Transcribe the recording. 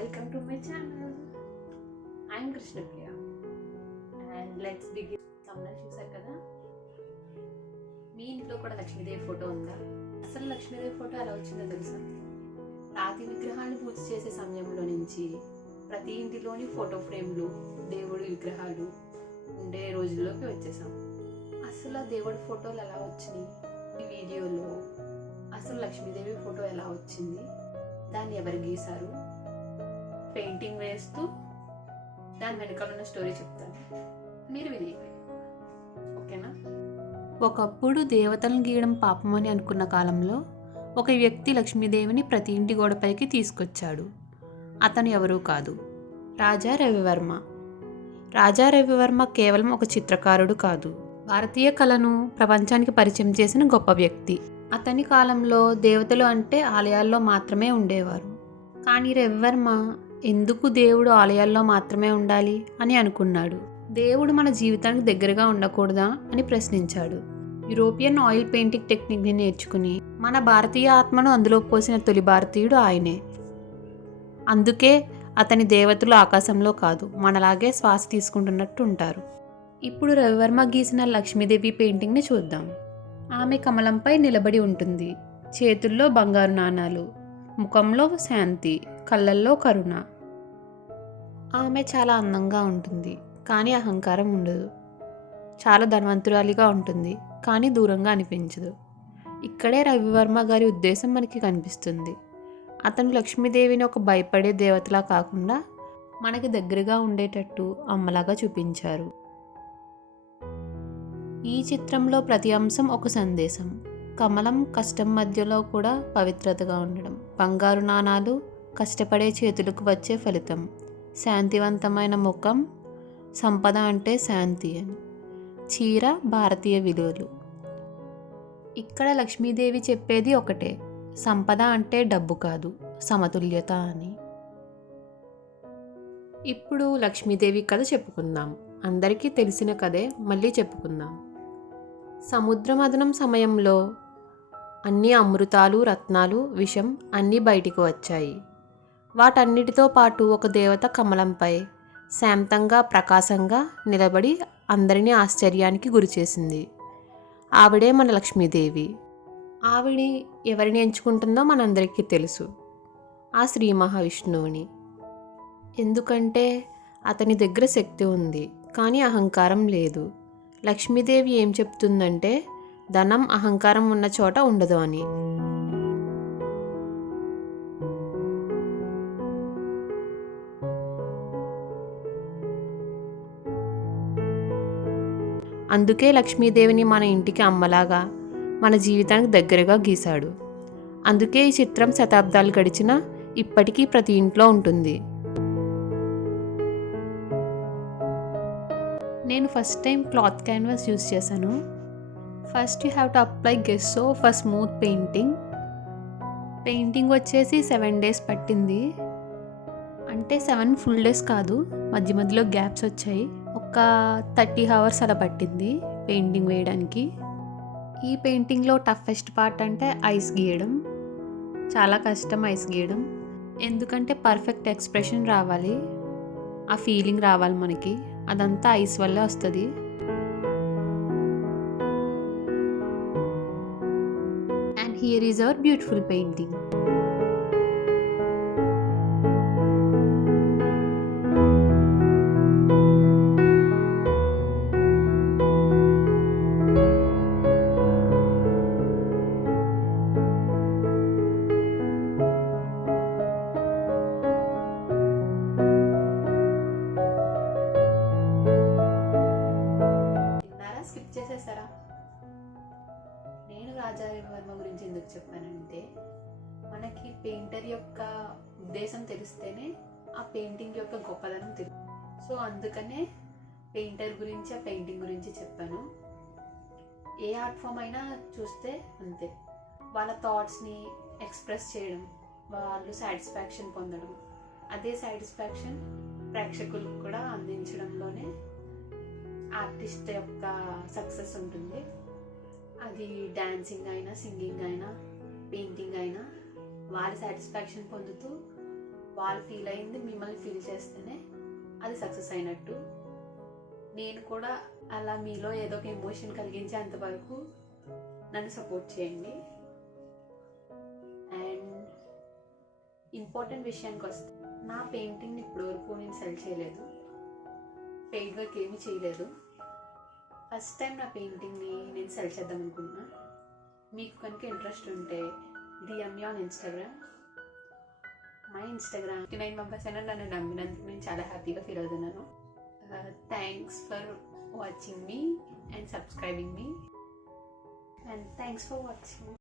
Welcome to my channel. I'm Krishnapriya and let's begin. thumbnail చూసారు కదా, మీ ఇంట్లో కూడా లక్ష్మీదేవి ఫోటో ఉందా? అసలు లక్ష్మీదేవి ఫోటో ఎలా వచ్చిందో తెలుసా? రాతి విగ్రహాన్ని పూజ చేసే సమయంలో నుంచి ప్రతి ఇంటిలోని ఫోటో ఫ్రేమ్లు, దేవుడి విగ్రహాలు ఉండే రోజుల్లోకి వచ్చేసాం. అసలు ఆ దేవుడి ఫోటోలు ఎలా వచ్చినాయి? ఈ వీడియోలో అసలు లక్ష్మీదేవి ఫోటో ఎలా వచ్చింది, దాన్ని ఎవరు గీశారు, పెయింటింగ్ వేస్తూ దాని వెనకాల ఉన్న స్టోరీ చెప్తాను, మీరు వినేయండి. ఓకేనా? ఒకప్పుడు దేవతలను గీయడం పాపమని అనుకున్న కాలంలో ఒక వ్యక్తి లక్ష్మీదేవిని ప్రతి ఇంటి గోడపైకి తీసుకొచ్చాడు. అతను ఎవరూ కాదు, రాజా రవివర్మ. రాజా రవివర్మ కేవలం ఒక చిత్రకారుడు కాదు, భారతీయ కళను ప్రపంచానికి పరిచయం చేసిన గొప్ప వ్యక్తి. అతని కాలంలో దేవతలు అంటే ఆలయాల్లో మాత్రమే ఉండేవారు. కానీ రవివర్మ ఎందుకు దేవుడు ఆలయాల్లో మాత్రమే ఉండాలి అని అనుకున్నాడు. దేవుడు మన జీవితానికి దగ్గరగా ఉండకూడదా అని ప్రశ్నించాడు. యూరోపియన్ ఆయిల్ పెయింటింగ్ టెక్నిక్ని నేర్చుకుని మన భారతీయ ఆత్మను అందులో పోసిన తొలి భారతీయుడు ఆయనే. అందుకే అతని దేవతలు ఆకాశంలో కాదు, మనలాగే శ్వాస తీసుకుంటున్నట్టు ఉంటారు. ఇప్పుడు రవివర్మ గీసిన లక్ష్మీదేవి పెయింటింగ్ని చూద్దాం. ఆమె కమలంపై నిలబడి ఉంటుంది. చేతుల్లో బంగారు నాణాలు, ముఖంలో శాంతి, కళ్ళల్లో కరుణ. ఆమె చాలా అందంగా ఉంటుంది, కానీ అహంకారం ఉండదు. చాలా ధనవంతురాలిగా ఉంటుంది, కానీ దూరంగా అనిపించదు. ఇక్కడే రవివర్మ గారి ఉద్దేశం మనకి కనిపిస్తుంది. అతను లక్ష్మీదేవిని ఒక భయపడే దేవతలా కాకుండా మనకి దగ్గరగా ఉండేటట్టు అమ్మలాగా చూపించారు. ఈ చిత్రంలో ప్రతి అంశం ఒక సందేశం. కమలం కష్టం మధ్యలో కూడా పవిత్రతగా ఉండడం, బంగారు నాణాలు కష్టపడే చేతులకు వచ్చే ఫలితం, శాంతివంతమైన ముఖం, సంపద అంటే శాంతి అని, చీర భారతీయ విలువలు. ఇక్కడ లక్ష్మీదేవి చెప్పేది ఒకటే, సంపద అంటే డబ్బు కాదు, సమతుల్యత అని. ఇప్పుడు లక్ష్మీదేవి కథ చెప్పుకుందాం. అందరికీ తెలిసిన కథే, మళ్ళీ చెప్పుకుందాం. సముద్ర మథనం సమయంలో అన్ని అమృతాలు, రత్నాలు, విషం అన్నీ బయటికి వచ్చాయి. వాటన్నిటితో పాటు ఒక దేవత కమలంపై శాంతంగా, ప్రకాశంగా నిలబడి అందరినీ ఆశ్చర్యానికి గురిచేసింది. ఆవిడే మన లక్ష్మీదేవి. ఆవిడ ఎవరిని ఎంచుకుంటుందో మనందరికీ తెలుసు, ఆ శ్రీ మహావిష్ణువుని. ఎందుకంటే అతని దగ్గర శక్తి ఉంది, కానీ అహంకారం లేదు. లక్ష్మీదేవి ఏం చెప్తుందంటే, ధనం, అహంకారం ఉన్న చోట ఉండదు అని. అందుకే లక్ష్మీదేవిని మన ఇంటికి అమ్మలాగా, మన జీవితానికి దగ్గరగా గీశాడు. అందుకే ఈ చిత్రం శతాబ్దాలు గడిచినా ఇప్పటికీ ప్రతి ఇంట్లో ఉంటుంది. నేను first time cloth canvas use చేశాను. First you have to apply gesso for smooth painting. Painting వచ్చేసి 7 days పట్టింది. అంటే 7 full days కాదు, మధ్య మధ్యలో గ్యాప్స్ వచ్చాయి. ఒక 30 hours అలా పట్టింది పెయింటింగ్ వేయడానికి. ఈ పెయింటింగ్లో టఫెస్ట్ పార్ట్ అంటే ఐస్ గీయడం. చాలా కష్టం ఐస్ గీయడం, ఎందుకంటే పర్ఫెక్ట్ ఎక్స్ప్రెషన్ రావాలి, ఆ ఫీలింగ్ రావాలి మనకి. అదంతా ఐస్ వల్లే వస్తుంది. And here is our beautiful painting. స్కిప్ చేసేసారా? నేను రాజా రవివర్మ గురించి ఎందుకు చెప్పానంటే, మనకి పెయింటర్ యొక్క ఉద్దేశం తెలిస్తేనే ఆ పెయింటింగ్ యొక్క గొప్పదనం తెలుసు. సో అందుకనే పెయింటర్ గురించి, ఆ పెయింటింగ్ గురించి చెప్పాను. ఏ ఆర్ట్ ఫామ్ అయినా చూస్తే అంతే, వాళ్ళ థాట్స్ని ఎక్స్ప్రెస్ చేయడం, వాళ్ళు సాటిస్ఫాక్షన్ పొందడం, అదే సాటిస్ఫాక్షన్ ప్రేక్షకులకు కూడా అందించడంలోనే ఆర్టిస్ట్ యొక్క సక్సెస్ ఉంటుంది. అది డాన్సింగ్ అయినా, సింగింగ్ అయినా, పెయింటింగ్ అయినా, వారి సాటిస్ఫాక్షన్ పొందుతూ వాళ్ళు ఫీల్ అయింది మిమ్మల్ని ఫీల్ చేస్తేనే అది సక్సెస్ అయినట్టు. నేను కూడా అలా మీలో ఏదో ఒక ఎమోషన్ కలిగించేంత వరకు నన్ను సపోర్ట్ చేయండి. అండ్ ఇంపార్టెంట్ విషయానికి వస్తే, నా పెయింటింగ్ని ఇప్పటివరకు నేను సెల్ చేయలేదు, పెయిడ్ వర్క్ ఏమీ చేయలేదు. ఫస్ట్ టైం నా పెయింటింగ్ని నేను సెల్ చేద్దాం అనుకుంటున్నా. మీకు కనుక ఇంట్రెస్ట్ ఉంటే DM me on Instagram. My Instagram 59 members అయినా నన్ను నమ్మినందుకు నేను చాలా హ్యాపీగా ఫీల్ అవుతున్నాను. Thanks for watching me and subscribing me, and thanks for watching.